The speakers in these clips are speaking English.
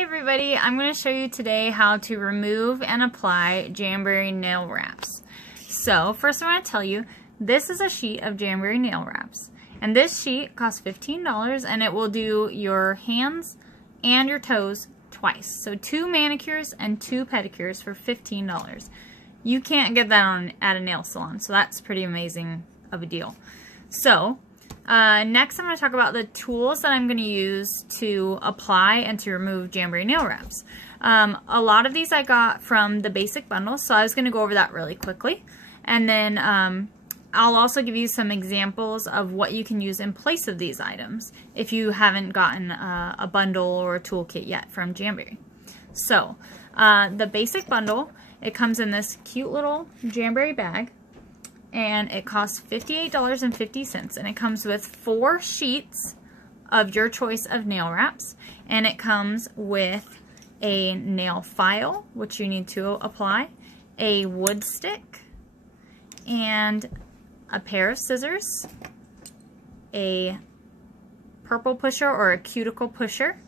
Hi everybody, I'm going to show you today how to remove and apply Jamberry nail wraps. So first I want to tell you, this is a sheet of Jamberry nail wraps. And this sheet costs $15 and it will do your hands and your toes twice. So 2 manicures and 2 pedicures for $15. You can't get that at a nail salon, so that's pretty amazing of a deal. So next I'm going to talk about the tools that I'm going to use to apply and to remove Jamberry nail wraps. A lot of these I got from the basic bundle, so I was going to go over that really quickly. And then I'll also give you some examples of what you can use in place of these items if you haven't gotten a bundle or a toolkit yet from Jamberry. So the basic bundle, it comes in this cute little Jamberry bag. And it costs $58.50, and it comes with 4 sheets of your choice of nail wraps, and it comes with a nail file, which you need to apply, a wood stick, and a pair of scissors, a purple pusher or a cuticle pusher.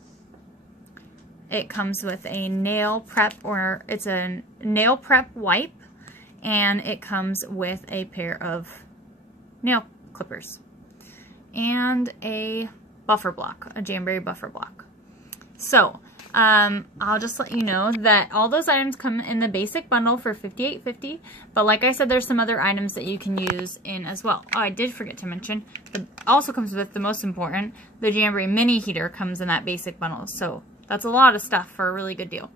It comes with a nail prep, or it's a nail prep wipe, and it comes with a pair of nail clippers and a buffer block, a Jamberry buffer block. So I'll just let you know that all those items come in the basic bundle for $58.50, but like I said, there's some other items that you can use in as well. Oh, I did forget to mention, it also comes with the most important, the Jamberry mini heater comes in that basic bundle. So that's a lot of stuff for a really good deal.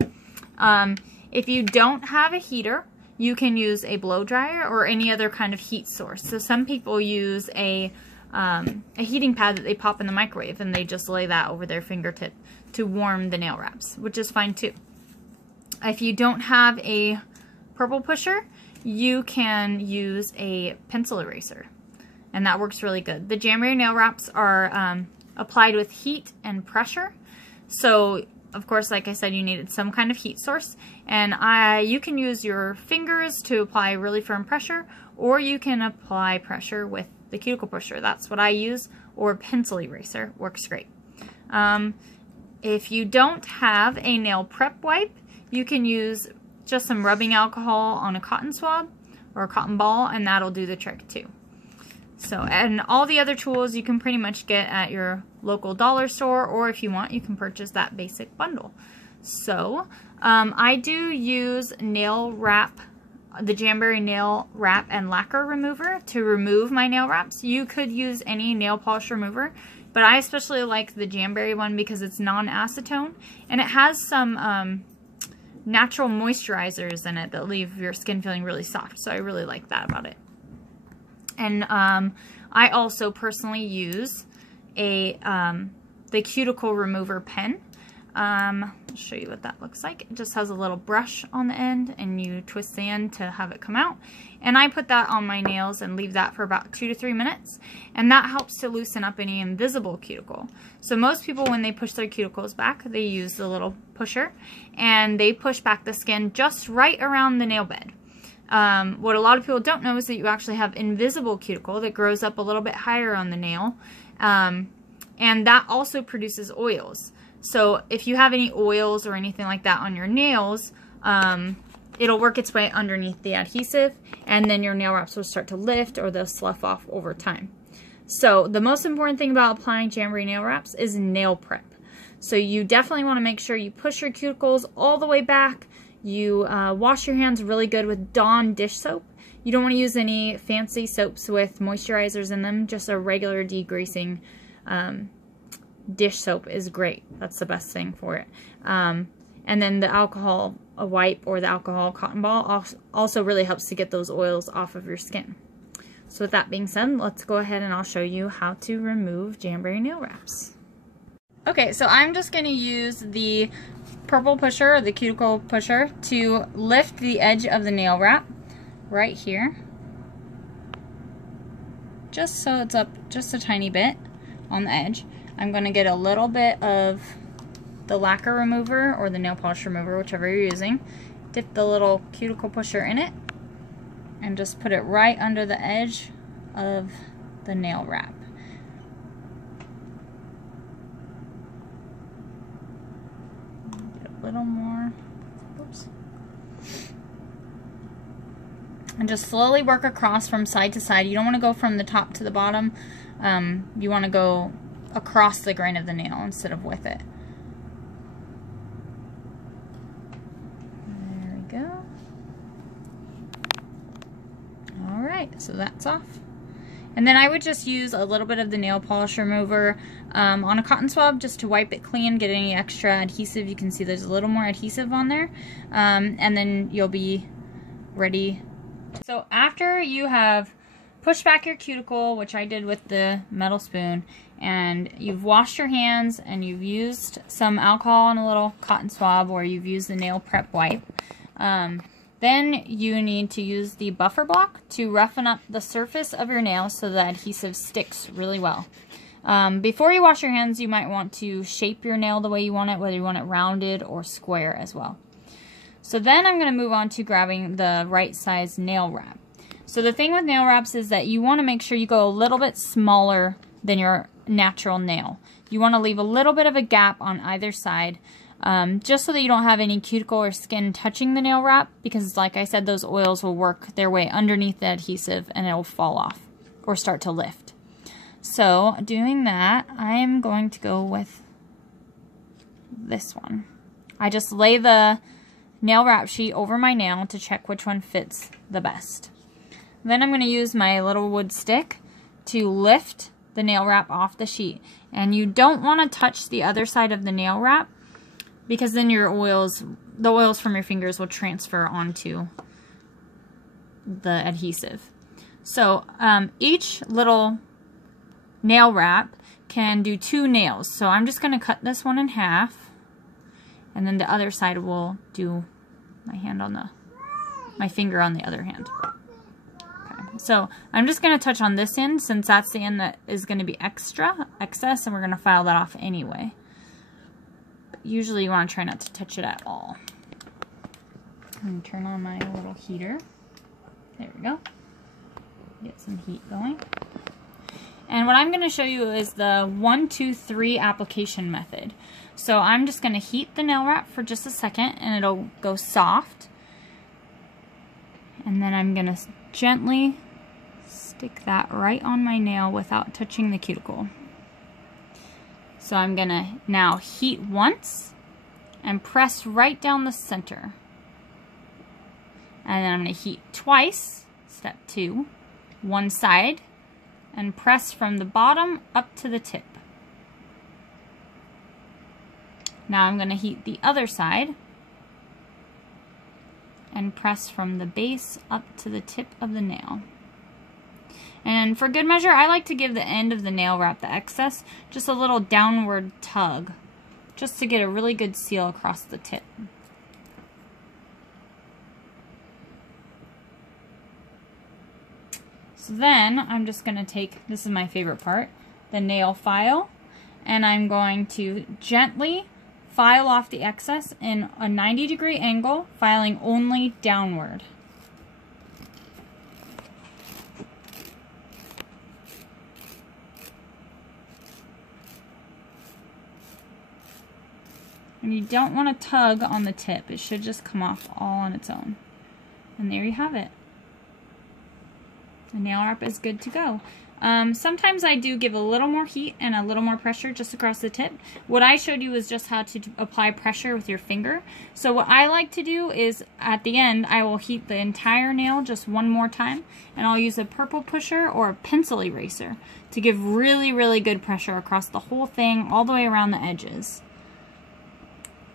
If you don't have a heater, you can use a blow dryer or any other kind of heat source. So some people use a heating pad that they pop in the microwave, and they just lay that over their fingertip to warm the nail wraps, which is fine too. If you don't have a purple pusher, you can use a pencil eraser, and that works really good. The Jamberry nail wraps are applied with heat and pressure, so of course, like I said, you needed some kind of heat source, and you can use your fingers to apply really firm pressure, or you can apply pressure with the cuticle pusher. That's what I use, or pencil eraser works great. If you don't have a nail prep wipe, you can use just some rubbing alcohol on a cotton swab or a cotton ball, and that'll do the trick too. So, and all the other tools you can pretty much get at your local dollar store, or if you want, you can purchase that basic bundle. So, I do use nail wrap, the Jamberry nail wrap and lacquer remover to remove my nail wraps. You could use any nail polish remover, but I especially like the Jamberry one because it's non-acetone, and it has some natural moisturizers in it that leave your skin feeling really soft, so I really like that about it. And I also personally use the cuticle remover pen. I'll show you what that looks like. It just has a little brush on the end, and you twist the end to have it come out. And I put that on my nails and leave that for about 2 to 3 minutes, and that helps to loosen up any invisible cuticle. So most people, when they push their cuticles back, they use the little pusher, and they push back the skin just right around the nail bed. What a lot of people don't know is that you actually have invisible cuticle that grows up a little bit higher on the nail, and that also produces oils. So if you have any oils or anything like that on your nails, it'll work its way underneath the adhesive, and then your nail wraps will start to lift, or they'll slough off over time. So the most important thing about applying Jamberry nail wraps is nail prep. So you definitely want to make sure you push your cuticles all the way back. You wash your hands really good with Dawn dish soap. You don't want to use any fancy soaps with moisturizers in them. Just a regular degreasing dish soap is great. That's the best thing for it. And then the alcohol wipe or the alcohol cotton ball also really helps to get those oils off of your skin. So with that being said, let's go ahead and I'll show you how to remove Jamberry nail wraps. Okay, so I'm just going to use the purple pusher, or the cuticle pusher, to lift the edge of the nail wrap right here, just so it's up just a tiny bit on the edge. I'm going to get a little bit of the lacquer remover or the nail polish remover, whichever you're using, dip the little cuticle pusher in it, and just put it right under the edge of the nail wrap. little more. Oops. And just slowly work across from side to side. You don't want to go from the top to the bottom. You want to go across the grain of the nail instead of with it. There we go. Alright, so that's off. And then I would just use a little bit of the nail polish remover on a cotton swab just to wipe it clean, get any extra adhesive. You can see there's a little more adhesive on there. And then you'll be ready. So after you have pushed back your cuticle, which I did with the metal spoon, and you've washed your hands and you've used some alcohol and a little cotton swab, or you've used the nail prep wipe, then you need to use the buffer block to roughen up the surface of your nail so the adhesive sticks really well. Before you wash your hands, you might want to shape your nail the way you want it, whether you want it rounded or square as well. So then I'm going to move on to grabbing the right size nail wrap. So the thing with nail wraps is that you want to make sure you go a little bit smaller than your natural nail. You want to leave a little bit of a gap on either side, just so that you don't have any cuticle or skin touching the nail wrap, because like I said, those oils will work their way underneath the adhesive and it will fall off or start to lift. So doing that, I am going to go with this one. I just lay the nail wrap sheet over my nail to check which one fits the best. Then I'm going to use my little wood stick to lift the nail wrap off the sheet. And you don't want to touch the other side of the nail wrap, because then your oils, the oils from your fingers will transfer onto the adhesive. So each little nail wrap can do 2 nails. So I'm just going to cut this one in half, and then the other side will do my finger on the other hand. Okay, so I'm just going to touch on this end, since that's the end that is going to be excess, and we're going to file that off anyway. But usually you want to try not to touch it at all. And turn on my little heater. There we go. Get some heat going. And what I'm going to show you is the 1, 2, 3 application method. So I'm just going to heat the nail wrap for just a second and it'll go soft. And then I'm going to gently stick that right on my nail without touching the cuticle. So I'm going to now heat once and press right down the center. And then I'm going to heat twice, step 2, one side, and press from the bottom up to the tip. Now I'm going to heat the other side and press from the base up to the tip of the nail. And for good measure, I like to give the end of the nail wrap, the excess, just a little downward tug, just to get a really good seal across the tip. So then I'm just going to take, this is my favorite part, the nail file, and I'm going to gently file off the excess in a 90-degree angle, filing only downward. And you don't want to tug on the tip. It should just come off all on its own. And there you have it. The nail wrap is good to go. Sometimes I do give a little more heat and a little more pressure just across the tip. What I showed you was just how to apply pressure with your finger. So what I like to do is at the end I will heat the entire nail just one more time, and I'll use a purple pusher or a pencil eraser to give really, really good pressure across the whole thing all the way around the edges.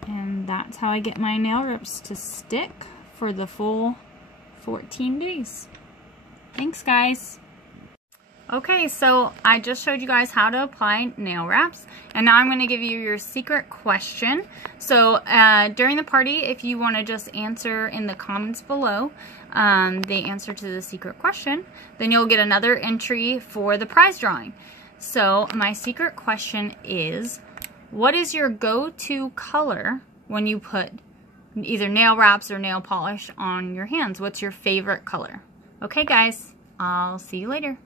And that's how I get my nail wraps to stick for the full 14 days. Thanks, guys. Okay, so I just showed you guys how to apply nail wraps, and now I'm going to give you your secret question. So during the party, if you want to just answer in the comments below the answer to the secret question, then you'll get another entry for the prize drawing. So my secret question is, what is your go-to color when you put either nail wraps or nail polish on your hands? What's your favorite color? Okay, guys, I'll see you later.